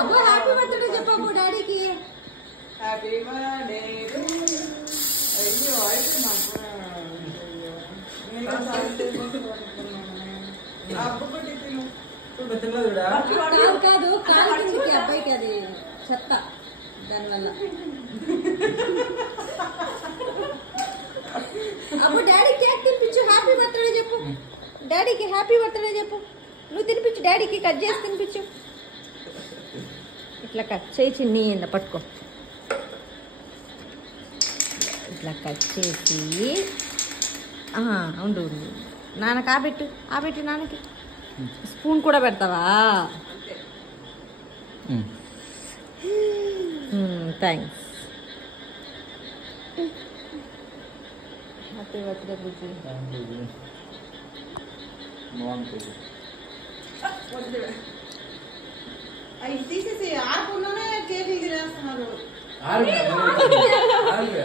అబ్బో happy birthday చెప్పు డాడీకి. హ్యాపీ బర్త్డే కాదు కాలు కిందకి అబ్బాయికి అది చెత్త దానివల్ల. అబ్బో డాడీ కేక్ తినిపించు. హ్యాపీ బర్త్డే చెప్పు డాడీకి. హ్యాపీ బర్త్డే చెప్పు. నువ్వు తినిపించు డాడీకి. కట్ చేసి తినిపించు. ఇట్లా కట్ చేయి చిన్ని. ఇంత పట్టుకో. ఇట్లా కట్ చేసి ఉండు నాన్నకి ఆబెట్టు. ఆబెట్టు నాన్నకి. స్పూన్ కూడా పెడతావా? థ్యాంక్స్. హ్యాపీ బర్త్డే బుజ్జి. అవి తీసేసి ఆకుల్లోనే కేక్ తినేస్తున్నారు. బాగుంది.